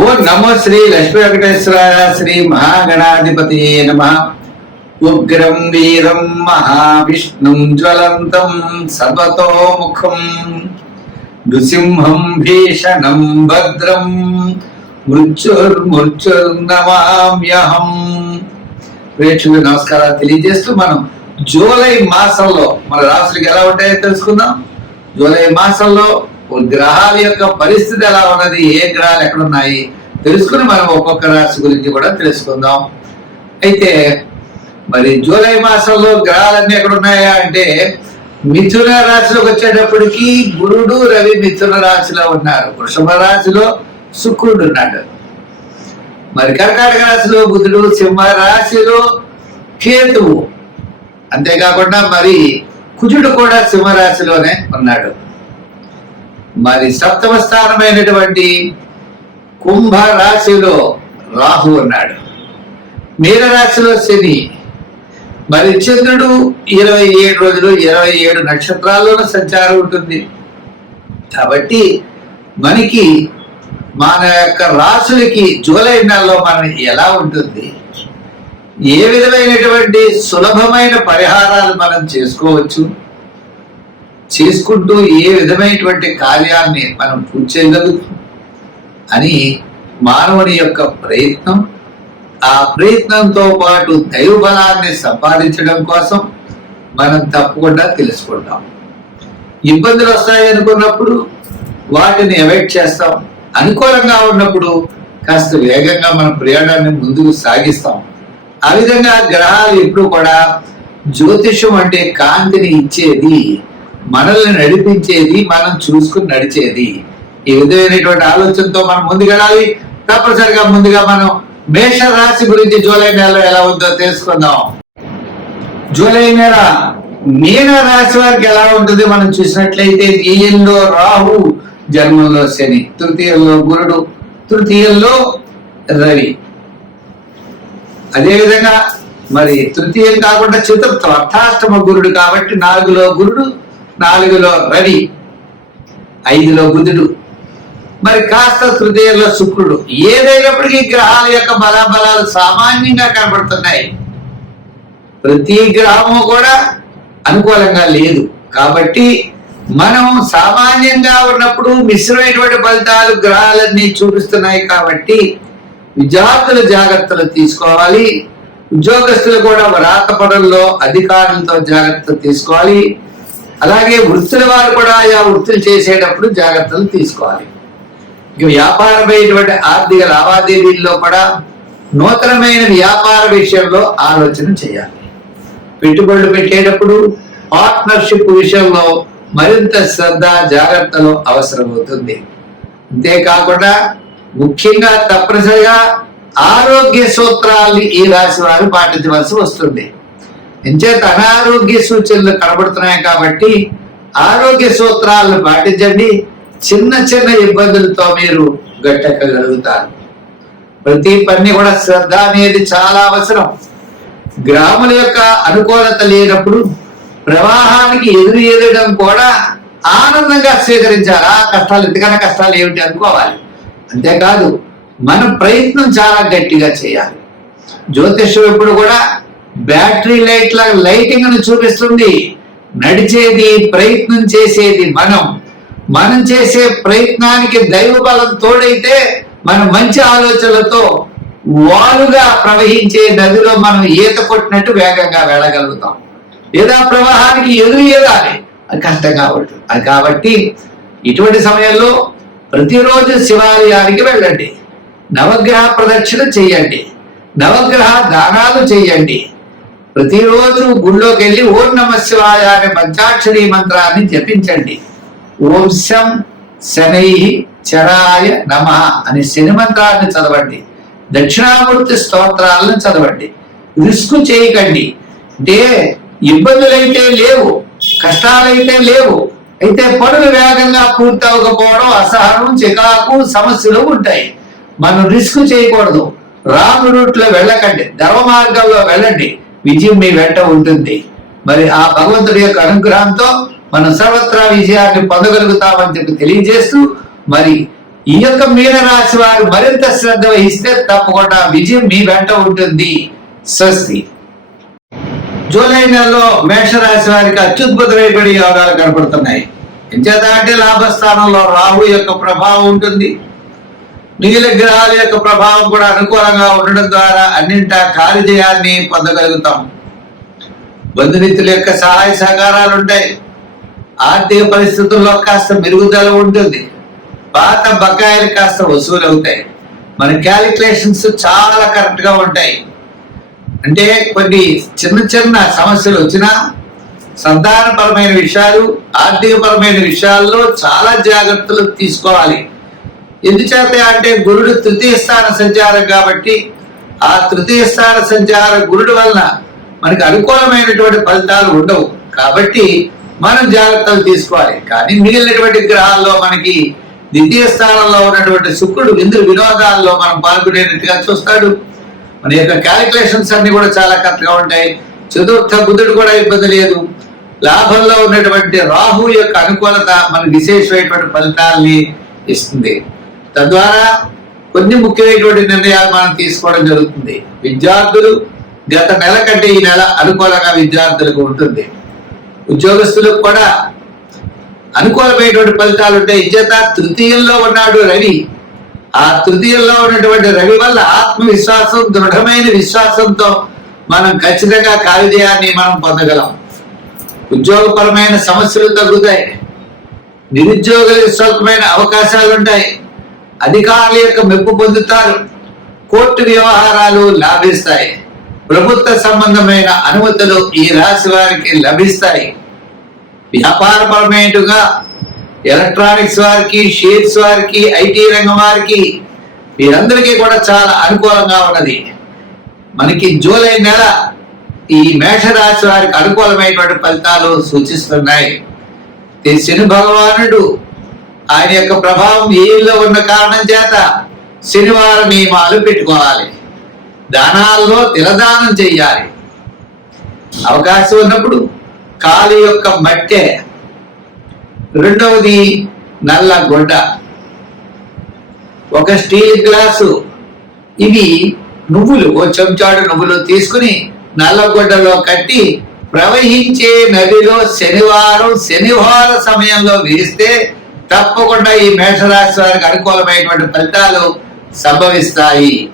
ఓ నమో శ్రీ లక్ష్మీ వెంకటేశ్వరాయ శ్రీ మహాగణాధిపతి నమ. ఉగ్రం వీరం మహావిష్ణుం జ్వలంతం సర్వతోముఖం నృసింహం భీషణం భద్రం మృత్యుర్నమామ్యహం. ప్రేక్షకులకు నమస్కారాలు తెలియజేస్తూ మనం జూలై మాసంలో మన రాశులకు ఎలా ఉంటాయో తెలుసుకుందాం. జూలై మాసంలో గ్రహాల యొక్క పరిస్థితి ఎలా ఉన్నది, ఏ గ్రహాలు ఎక్కడ ఉన్నాయి తెలుసుకుని మనం ఒక్కొక్క రాశి గురించి కూడా తెలుసుకుందాం. అయితే మరి జూలై మాసంలో గ్రహాలన్నీ ఎక్కడ ఉన్నాయా అంటే మిథున రాశిలోకి వచ్చేటప్పటికి గురుడు రవి మిథున రాశిలో ఉన్నారు. వృషభ రాశిలో శుక్రుడు ఉన్నాడు. మరి కర్కాటక రాశిలో బుధుడు, సింహ రాశిలో కేతువు, అంతేకాకుండా మరి కుజుడు కూడా సింహరాశిలోనే ఉన్నాడు. మరి సప్తమ స్థానమైనటువంటి కుంభ రాశిలో రాహు ఉన్నాడు. మీన రాశిలో శని, మరి చంద్రుడు 27 రోజులు 27 నక్షత్రాల్లోనూ సంచారం ఉంటుంది. కాబట్టి మనకి మన యొక్క రాశులకి జూలై నెలలో మనం ఎలా ఉంటుంది, ఏ విధమైనటువంటి సులభమైన పరిహారాలు మనం చేసుకోవచ్చు, చేసుకుంటూ ఏ విధమైనటువంటి కార్యాన్ని మనం పూర్తి చేయగలుగుతాం అని మానవుని యొక్క ప్రయత్నం, ఆ ప్రయత్నంతో పాటు దైవ బలాన్ని సంపాదించడం కోసం మనం తప్పకుండా తెలుసుకుంటాం. ఇబ్బందులు వస్తాయి అనుకున్నప్పుడు వాటిని అవాయిడ్ చేస్తాం. అనుకూలంగా ఉన్నప్పుడు కాస్త వేగంగా మన ప్రయాణాన్ని ముందుకు సాగిస్తాం. ఆ విధంగా గ్రహాలు ఎప్పుడు కూడా జ్యోతిషం అంటే కాంతిని ఇచ్చేది, మనల్ని నడిపించేది, మనం చూసుకుని నడిచేది. ఈ విధమైనటువంటి ఆలోచనతో మనం ముందుకెళ్ళాలి. తప్పనిసరిగా ముందుగా మనం మేష రాశి గురించి జూలై నెలలో ఎలా ఉందో తెలుసుకుందాం. జూలై నెల మీన రాశి వారికి ఎలా ఉంటుంది మనం చూసినట్లయితే వ్యయంలో రాహు, జన్మంలో శని, తృతీయంలో గురుడు, తృతీయంలో రవి. అదేవిధంగా మరి తృతీయం కాకుండా చతుర్థం అర్థాష్టమ గురుడు కాబట్టి 4లో గురుడు, 4లో రవి, 5లో బుధుడు, మరి కాస్త తృతీయంలో శుక్రుడు. ఏదైనప్పటికీ గ్రహాల యొక్క బలాబలాలు సామాన్యంగా కనబడుతున్నాయి. ప్రతి గ్రహము కూడా అనుకూలంగా లేదు. కాబట్టి మనం సామాన్యంగా ఉన్నప్పుడు మిశ్రమైనటువంటి ఫలితాలు గ్రహాలన్నీ చూపిస్తున్నాయి. కాబట్టి విద్యార్థులు జాగ్రత్తలు తీసుకోవాలి. ఉద్యోగస్తులు కూడా రాత పనుల్లో అధికారులతో జాగ్రత్త తీసుకోవాలి. అలాగే వృత్తుల వారు కూడా ఆయా వృత్తులు చేసేటప్పుడు జాగ్రత్తలు తీసుకోవాలి. ఇక వ్యాపారమైనటువంటి ఆర్థిక లావాదేవీల్లో కూడా నూతనమైన వ్యాపార విషయంలో ఆలోచన చేయాలి. పెట్టుబడులు పెట్టేటప్పుడు పార్ట్నర్షిప్ విషయంలో మరింత శ్రద్ధ, జాగ్రత్తలు అవసరమవుతుంది. అంతేకాకుండా ముఖ్యంగా తప్పనిసరిగా ఆరోగ్య సూత్రాల్ని ఈ రాశి వారు పాటించవలసి వస్తుంది. ఎంచేత అనారోగ్య సూచనలు కనబడుతున్నాయి కాబట్టి ఆరోగ్య సూత్రాలను పాటించండి. చిన్న చిన్న ఇబ్బందులతో మీరు గట్టెక్కగలుగుతారు. ప్రతి పని కూడా శ్రద్ధ అనేది చాలా అవసరం. గ్రాముల యొక్క అనుకూలత లేనప్పుడు ప్రవాహానికి ఎదురడం కూడా ఆనందంగా స్వీకరించాలి. ఆ కష్టాలు ఎంతకన్నా కష్టాలు ఏమిటి అనుకోవాలి. అంతేకాదు మనం ప్రయత్నం చాలా గట్టిగా చేయాలి. జ్యోతిష్యం ఎప్పుడు కూడా బ్యాటరీ లైట్ల లైటింగ్ ను చూపిస్తుంది. నడిచేది, ప్రయత్నం చేసేది మనం చేసే ప్రయత్నానికి దైవ బలం తోడైతే మనం మంచి ఆలోచనలతో వాలుగా ప్రవహించే నదిలో మనం ఈత కొట్టినట్టు వేగంగా వెళ్ళగలుగుతాం. లేదా ప్రవాహానికి ఎదురయ్యేదాలి, అది కష్టంగా ఉంటుంది. అది కాబట్టి ఇటువంటి సమయంలో ప్రతిరోజు శివాలయానికి వెళ్ళండి, నవగ్రహ ప్రదక్షిణ చేయండి, నవగ్రహ దానాలు చేయండి. ప్రతిరోజు గుళ్ళోకి వెళ్ళి ఓం నమః శివాయ అనే పంచాక్షరీ మంత్రాన్ని జపించండి. ఓం శం శనైః చరాయ నమః అనే శని మంత్రాన్ని చదవండి. దక్షిణామూర్తి స్తోత్రాలను చదవండి. రిస్క్ చేయకండి. అంటే ఇబ్బందులైతే లేవు, కష్టాలైతే లేవు, అయితే పనులు వేగంగా పూర్తి అవ్వకపోవడం, అసహనం, చికాకు, సమస్యలు ఉంటాయి. మనం రిస్క్ చేయకూడదు. రాంగ్ రూట్ లో వెళ్ళకండి, ధర్మ మార్గంలో వెళ్ళండి. విజయం మీ వెంట ఉంటుంది. మరి ఆ భగవంతుడి యొక్క అనుగ్రహంతో మనం సర్వత్రా విజయాన్ని పొందగలుగుతామని చెప్పి తెలియజేస్తూ మరి ఈ యొక్క మీనరాశి వారు మరింత శ్రద్ధ వహిస్తే తప్పకుండా విజయం మీ వెంట ఉంటుంది. స్వస్తి. జూలై నెలలో మేషరాశి వారికి అత్యద్భుతమైనటువంటి యోగాలు కనపడుతున్నాయి. ఎంచేత అంటే లాభస్థానంలో రాహు యొక్క ప్రభావం ఉంటుంది. మిగిలిన గ్రహాల యొక్క ప్రభావం కూడా అనుకూలంగా ఉండడం ద్వారా అన్నింటా కార్యజయాన్ని పొందగలుగుతాం. బంధుమిత్రుల యొక్క సహాయ సహకారాలు ఉంటాయి. ఆర్థిక పరిస్థితుల్లో కాస్త మెరుగుదల ఉంటుంది. పాత బకాయిలు కాస్త వసూలు అవుతాయి. మన క్యాలిక్యులేషన్స్ చాలా కరెక్ట్ గా ఉంటాయి. అంటే కొన్ని చిన్న చిన్న సమస్యలు వచ్చినా సంతానపరమైన విషయాలు, ఆర్థికపరమైన విషయాల్లో చాలా జాగ్రత్తలు తీసుకోవాలి. ఎందుచేత అంటే గురుడు తృతీయ స్థాన సంచారం కాబట్టి ఆ తృతీయ స్థాన సంచార గురుడు వలన మనకి అనుకూలమైనటువంటి ఫలితాలు ఉండవు. కాబట్టి మనం జాగ్రత్తలు తీసుకోవాలి. కానీ మిగిలినటువంటి గ్రహాల్లో మనకి ద్వితీయ స్థానంలో ఉన్నటువంటి శుక్రుడు విందు వినోదాల్లో మనం పాల్గొనేటట్టుగా చూస్తాడు. మన యొక్క క్యాలిక్యులేషన్స్ అన్ని కూడా చాలా కరెక్ట్గా ఉంటాయి. చతుర్థ బుధుడు కూడా ఇబ్బంది లేదు. లాభంలో ఉన్నటువంటి రాహు యొక్క అనుకూలత మనకు విశేషమైనటువంటి ఫలితాలని ఇస్తుంది. తద్వారా కొన్ని ముఖ్యమైనటువంటి నిర్ణయాలు మనం తీసుకోవడం జరుగుతుంది. విద్యార్థులు గత నెల కంటే ఈ నెల అనుకూలంగా విద్యార్థులకు ఉంటుంది. ఉద్యోగస్తులకు కూడా అనుకూలమైనటువంటి ఫలితాలు ఉంటాయి. ఇచ్చేత తృతీయంలో ఉన్నాడు రవి. ఆ తృతీయంలో ఉన్నటువంటి రవి వల్ల ఆత్మవిశ్వాసం, దృఢమైన విశ్వాసంతో మనం ఖచ్చితంగా కార్యజయాన్ని మనం పొందగలం. ఉద్యోగపరమైన సమస్యలు తగ్గుతాయి. నిరుద్యోగులకు స్వల్పమైన అవకాశాలు ఉంటాయి. అధికారుల యొక్క మెప్పు పొందుతారు. కోర్టు వ్యవహారాలు లాభిస్తాయి. ప్రభుత్వ సంబంధమైన అనుమతులు ఈ రాశి వారికి లభిస్తాయి. వ్యాపారపరమైనగా ఎలక్ట్రానిక్స్ వారికి, షేర్స్ వారికి, ఐటీ రంగం వారికి వీరందరికీ కూడా చాలా అనుకూలంగా ఉన్నది. మనకి జూలై నెల ఈ మేషరాశి వారికి అనుకూలమైనటువంటి ఫలితాలు సూచిస్తున్నాయి. శని భగవానుడు ఆయన యొక్క ప్రభావం ఏళ్ళలో ఉన్న కారణం చేత శనివారం నియమాలు పెట్టుకోవాలి. దానాల్లో తిలదానం చెయ్యాలి. అవకాశం ఉన్నప్పుడు కాలి యొక్క మట్టె, రెండవది నల్ల గుడ్డ, ఒక స్టీల్ గ్లాసు, ఇవి నువ్వులు, ఓ చెంచాడు నువ్వులు తీసుకుని నల్లగొడ్డలో కట్టి ప్రవహించే నదిలో శనివార సమయంలో వేస్తే తప్పకుండా ఈ మేషరాశి వారికి అనుకూలమైనటువంటి ఫలితాలు సంభవిస్తాయి.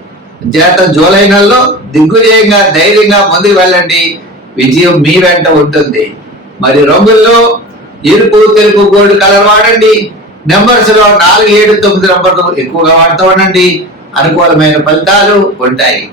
చేత జూలై నెలలో దిగ్విజయంగా ధైర్యంగా ముందుకు వెళ్ళండి. విజయం మీ వెంట ఉంటుంది. మరి రంగుల్లో ఎరుపు, తెలుపు, గోల్డ్ కలర్ వాడండి. నెంబర్స్ లో 4, 7, 9 నంబర్లు ఎక్కువగా వాడుతూ ఉండండి. అనుకూలమైన ఫలితాలు ఉంటాయి.